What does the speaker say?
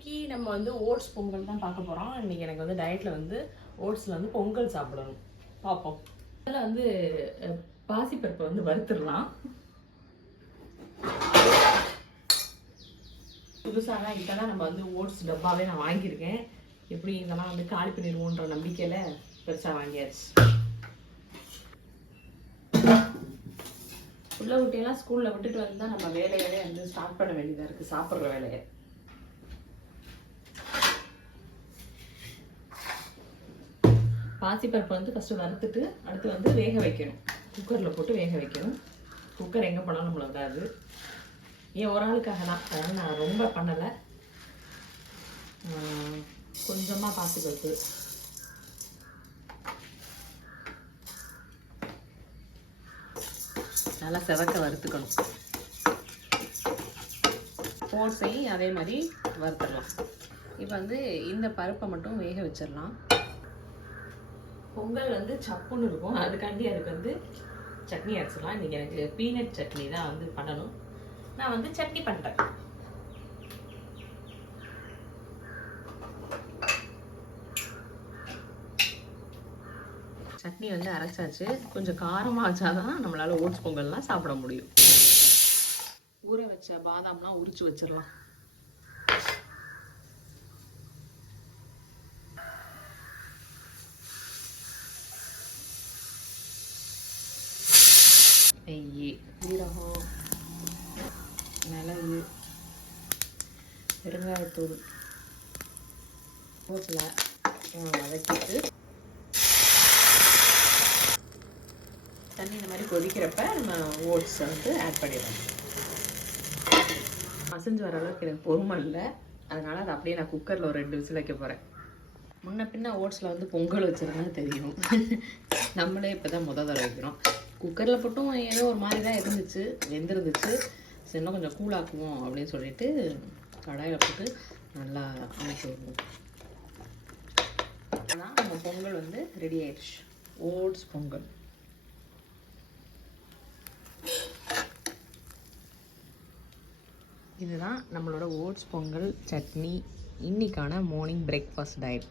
இன்னைக்கு நம்ம வந்து ஓட்ஸ் பொங்கல் தான் பார்க்க போகிறோம். இன்னைக்கு எனக்கு வந்து டயட்டில் வந்து ஓட்ஸில் வந்து பொங்கல் சாப்பிடணும். பார்ப்போம். அதில் வந்து பாசிப்பருப்பை வந்து வறுத்துடலாம். புதுசாக தான் இப்போ தான் நம்ம வந்து ஓட்ஸ் டப்பாவே நான் வாங்கியிருக்கேன். எப்படி இதெல்லாம் வந்து காலி பண்ணிடுவோன்ற நம்பிக்கையில் பெருசாக வாங்கியாச்சு. உள்ள குட்டியெல்லாம் ஸ்கூலில் விட்டுட்டு வந்து தான் நம்ம வேலைகளே வந்து ஸ்டார்ட் பண்ண வேண்டியதாக இருக்குது, சாப்பிட்ற வேலையை. பாசிப்பருப்பு வந்து ஃபஸ்ட்டு வறுத்துட்டு அடுத்து வந்து வேக வைக்கணும். குக்கரில் போட்டு வேக வைக்கணும். குக்கர் எங்கே போனாலும் நம்மளை விடாது. ஏன் ஒரு ஆளுக்காக தான், அதனால் நான் ரொம்ப பண்ணலை. கொஞ்சமாக பாசிப்பருப்பு, நல்லா செவக்க வறுத்துக்கணும். ஓட்ஸையும் அதே மாதிரி வறுத்துடலாம். இப்போ வந்து இந்த பருப்பை மட்டும் வேக வச்சிடலாம். பொங்கல் வந்து சப்புன்னு இருக்கும், அதுக்காண்டி அதுக்கு வந்து சட்னி அரைச்சிடலாம். இன்றைக்கி எனக்கு பீனட் சட்னி தான் வந்து பண்ணணும். நான் வந்து சட்னி பண்ணுறேன். சட்னி வந்து அரைச்சாச்சு. கொஞ்சம் காரமாக வச்சாதான் நம்மளால் ஓட்ஸ் பொங்கல்லாம் சாப்பிட முடியும். ஊற வச்ச பாதாம்லாம் உரிச்சு வச்சிடலாம். நெய், சீரகம், மிளகு, பெருங்காயத்தூள் போட்டில் வதக்கிட்டு தண்ணி இந்த மாதிரி கொதிக்கிறப்ப நம்ம ஓட்ஸை வந்து ஆட் பண்ணிடலாம். மசிஞ்சு வர அளவுக்கு எனக்கு பொறுமை இல்லை, அதனால் அதை அப்படியே நான் குக்கரில் ஒரு 2 விசில் வைக்க போகிறேன். முன்ன பின்ன ஓட்ஸில் வந்து பொங்கல் வச்சுருந்தா தெரியும். நம்மளே இப்போ தான் தடவை வைக்கிறோம். குக்கரில் போட்டும் ஏதோ ஒரு மாதிரி தான் இருந்துச்சு, வெந்துருந்துச்சு. சரி, இன்னும் கொஞ்சம் கூலாக்குவோம் அப்படின்னு சொல்லிட்டு கடாயில் போட்டு நல்லா அமைச்சு விடுவோம். ஆனால் நம்ம பொங்கல் வந்து ரெடி ஆயிடுச்சு. ஓட்ஸ் பொங்கல். இதுதான் நம்மளோட ஓட்ஸ் பொங்கல் சட்னி. இன்னைக்கான மார்னிங் பிரேக்ஃபாஸ்ட் டயட்.